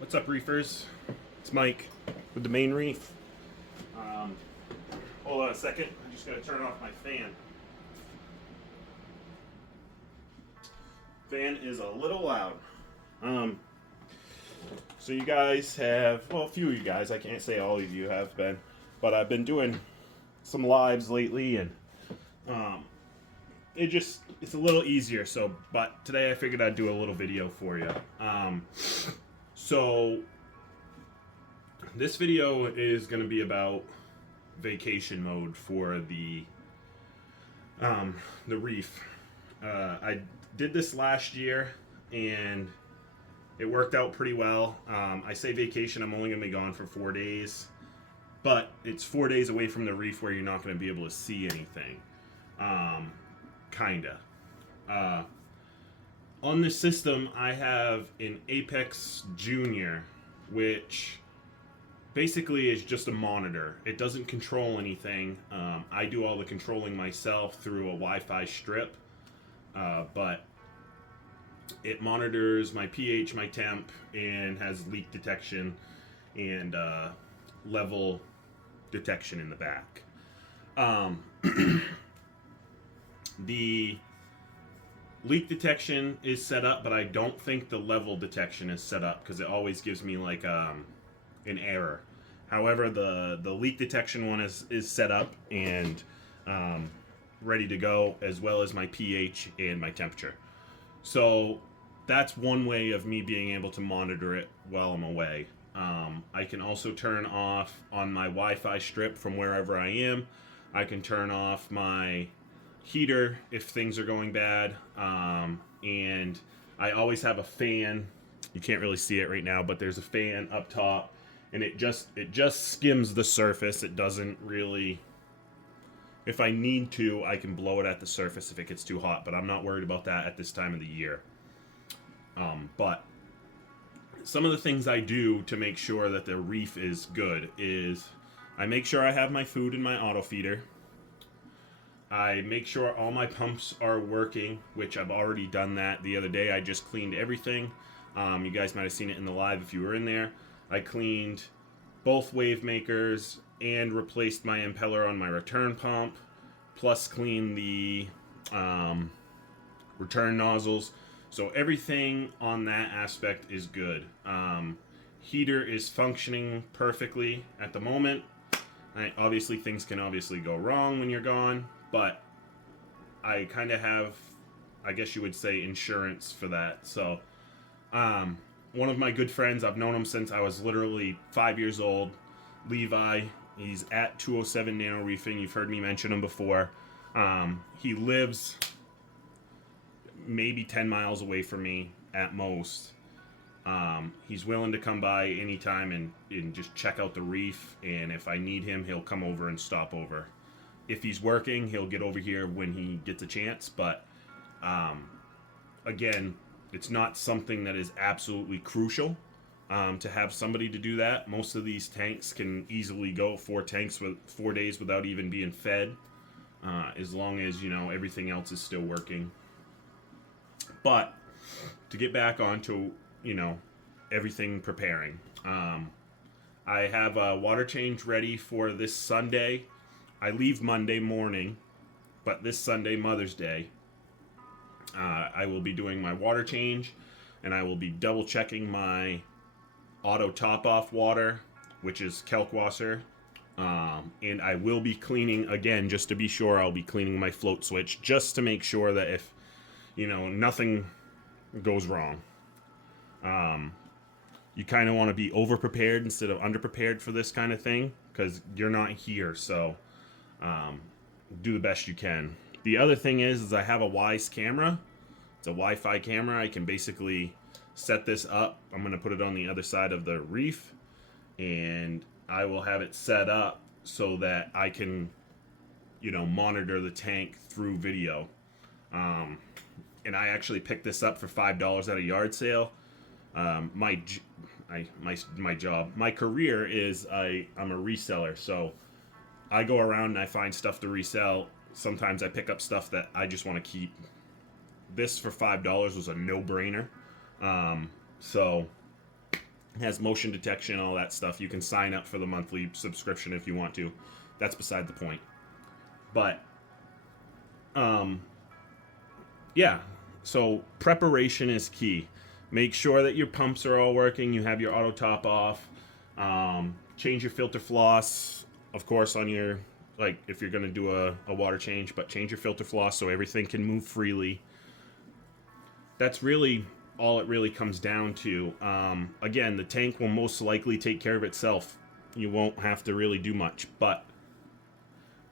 What's up, reefers? It's Mike with the main reef. Um, Hold on a second. I just gotta turn off my fan. Fan is a little loud. Um, so you guys have, well, a few of you guys. I can't say all of you have been, but I've been doing some lives lately, and um, it's a little easier. So, but today I figured I'd do a little video for you. So this video is going to be about vacation mode for the reef. I did this last year and it worked out pretty well. I say vacation, I'm only going to be gone for 4 days, but it's 4 days away from the reef where you're not going to be able to see anything. Kinda. Uh, on this system, I have an Apex Junior, which basically is just a monitor. It doesn't control anything. I do all the controlling myself through a Wi-Fi strip, but it monitors my pH, my temp, and has leak detection and level detection in the back. The leak detection is set up, but I don't think the level detection is set up because it always gives me like an error. However, the leak detection one is set up and ready to go, as well as my pH and my temperature. So that's one way of me being able to monitor it while I'm away. I can also turn off on my Wi-Fi strip from wherever I am. I can turn off my heater if things are going bad, and I always have a fan. You can't really see it right now, but there's a fan up top, and it just skims the surface. It doesn't really. If I need to, I can blow it at the surface if it gets too hot, but I'm not worried about that at this time of the year. But some of the things I do to make sure that the reef is good is I make sure I have my food in my auto feeder. I make sure all my pumps are working, which I've already done that the other day. I just cleaned everything. You guys might have seen it in the live if you were in there. I cleaned both wave makers and replaced my impeller on my return pump, plus cleaned the return nozzles. So everything on that aspect is good. Heater is functioning perfectly at the moment. Obviously, things can obviously go wrong when you're gone, but I kind of have, I guess you would say, insurance for that. So one of my good friends, I've known him since I was literally 5 years old, Levi. He's at 207 Nano Reefing. You've heard me mention him before. He lives maybe 10 miles away from me at most. He's willing to come by anytime and just check out the reef, and if I need him, he'll come over and stop over. If he's working, he'll get over here when he gets a chance, but again, it's not something that is absolutely crucial to have somebody to do that. Most of these tanks can easily go 4 tanks with 4 days without even being fed, as long as, you know, everything else is still working. But to get back onto, you know, everything preparing, I have a water change ready for this Sunday. I leave Monday morning, but this Sunday, Mother's Day, I will be doing my water change, and I will be double checking my auto top off water, which is Kalkwasser, and I will be cleaning again, just to be sure. I'll be cleaning my float switch just to make sure that if, you know, nothing goes wrong. You kind of want to be over prepared instead of under prepared for this kind of thing, because you're not here. So do the best you can. The other thing is I have a Wise camera. It's a Wi-Fi camera. I can basically set this up. I'm going to put it on the other side of the reef, and I will have it set up so that I can, you know, monitor the tank through video. And I actually picked this up for $5 at a yard sale. My job, my career is I'm a reseller, so I go around and I find stuff to resell. Sometimes I pick up stuff that I just want to keep. This for $5 was a no-brainer. So It has motion detection, all that stuff. You can sign up for the monthly subscription if you want to. That's beside the point. But um, yeah, so preparation is key. Make sure that your pumps are all working. You have your auto top off. Change your filter floss, of course, on your, like, if you're going to do a water change, but change your filter floss so everything can move freely. That's really all it really comes down to. Again, the tank will most likely take care of itself. You won't have to really do much, but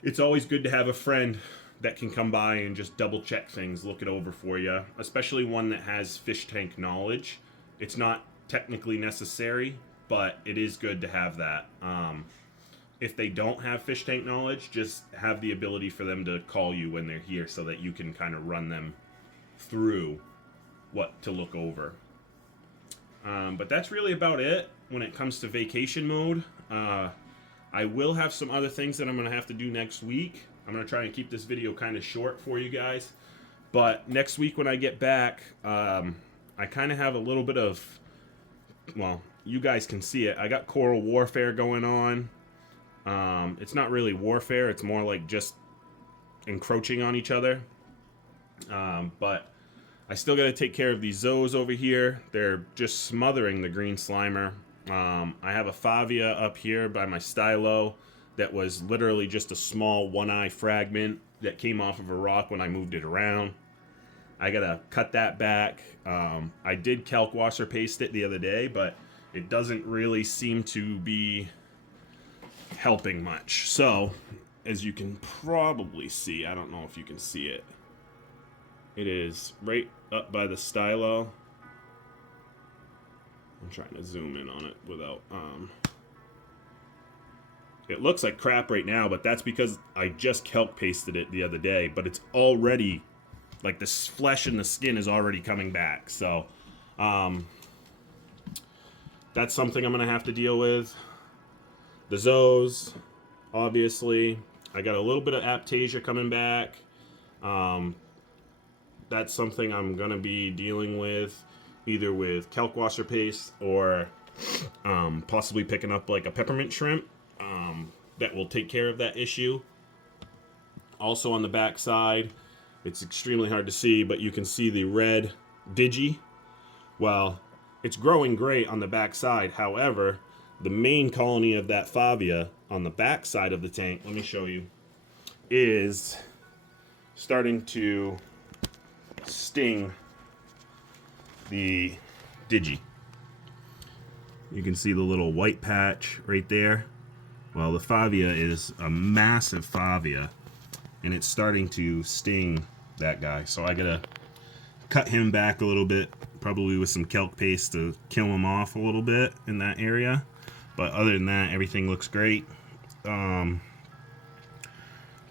it's always good to have a friend that can come by and just double check things, look it over for you, especially one that has fish tank knowledge. It's not technically necessary, but it is good to have that. If they don't have fish tank knowledge, just have the ability for them to call you when they're here so that you can kind of run them through what to look over. But that's really about it when it comes to vacation mode. I will have some other things that I'm going to have to do next week. I'm going to try and keep this video kind of short for you guys. But next week when I get back, I kind of have a little bit of, well, you guys can see it. I got coral warfare going on. It's not really warfare. It's more like just encroaching on each other. But I still got to take care of these zoos over here. They're just smothering the green slimer. I have a favia up here by my stylo that was literally just a small one-eye fragment that came off of a rock when I moved it around. I gotta cut that back. I did calc washer paste it the other day, but it doesn't really seem to be helping much. So, as you can probably see, I don't know if you can see it. It is right up by the stylo. I'm trying to zoom in on it without, it looks like crap right now, but that's because I just calc pasted it the other day, but it's already, like, the flesh and the skin is already coming back. So, that's something I'm going to have to deal with. The zoos, obviously. I got a little bit of aptasia coming back. That's something I'm going to be dealing with, either with calc washer paste or possibly picking up like a peppermint shrimp that will take care of that issue. Also on the back side, it's extremely hard to see, but you can see the red digi. Well, it's growing great on the back side. However, the main colony of that favia on the back side of the tank, let me show you, is starting to sting the digi. You can see the little white patch right there. Well, the favia is a massive favia, and it's starting to sting that guy. So I gotta cut him back a little bit, probably with some calc paste to kill him off a little bit in that area. But other than that, everything looks great.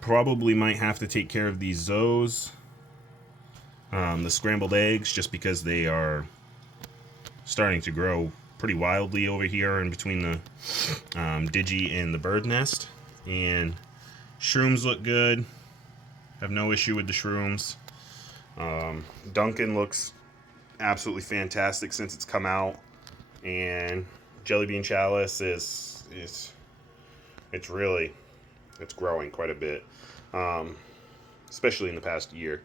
Probably might have to take care of these zoos, the scrambled eggs, just because they are starting to grow pretty wildly over here in between the digi and the bird nest. And shrooms look good. Have no issue with the shrooms. Duncan looks absolutely fantastic since it's come out, and jelly bean chalice is it's growing quite a bit, especially in the past year.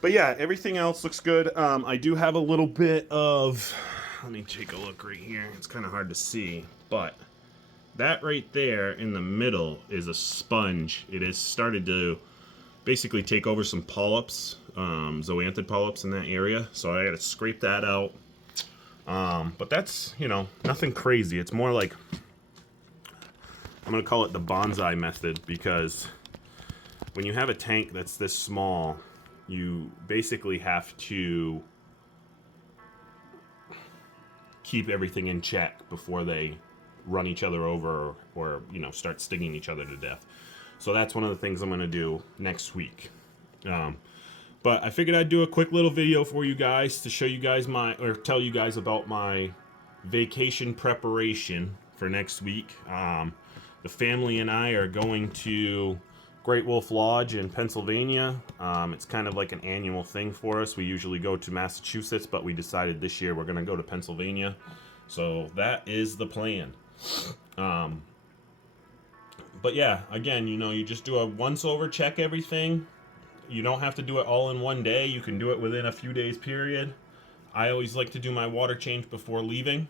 But yeah, everything else looks good. I do have a little bit of, let me take a look right here. It's kind of hard to see, but that right there in the middle is a sponge. It has started to basically take over some polyps, zoanthid polyps in that area. So I got to scrape that out. But that's, nothing crazy. It's more like, I'm going to call it the bonsai method, because when you have a tank that's this small, you basically have to keep everything in check before they run each other over or start stinging each other to death. So that's one of the things I'm going to do next week. But I figured I'd do a quick little video for you guys to show you guys tell you guys about my vacation preparation for next week. The family and I are going to Great Wolf Lodge in Pennsylvania. It's kind of like an annual thing for us. We usually go to Massachusetts, but we decided this year we're going to go to Pennsylvania. So that is the plan. But yeah, again, you just do a once over, check everything. You don't have to do it all in one day. You can do it within a few days period. I always like to do my water change before leaving.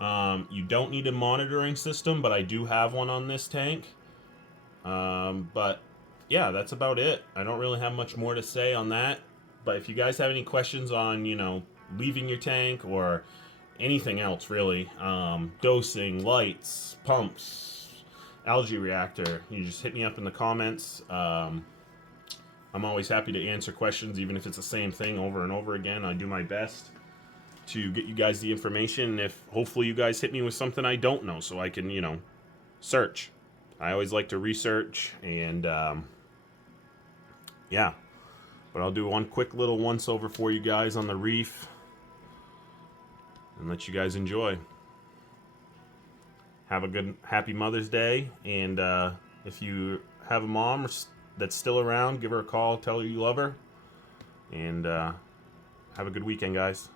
You don't need a monitoring system, but I do have one on this tank. But yeah, that's about it. I don't really have much more to say on that. But if you guys have any questions on, leaving your tank or anything else really, dosing, lights, pumps, algae reactor, you just hit me up in the comments. I'm always happy to answer questions, even if it's the same thing over and over again. I do my best to get you guys the information. If hopefully you guys hit me with something I don't know, so I can, search. I always like to research, and yeah. But I'll do one quick little once over for you guys on the reef and let you guys enjoy. Have a good, happy Mother's Day, and if you have a mom that's still around, give her a call, tell her you love her, and have a good weekend, guys.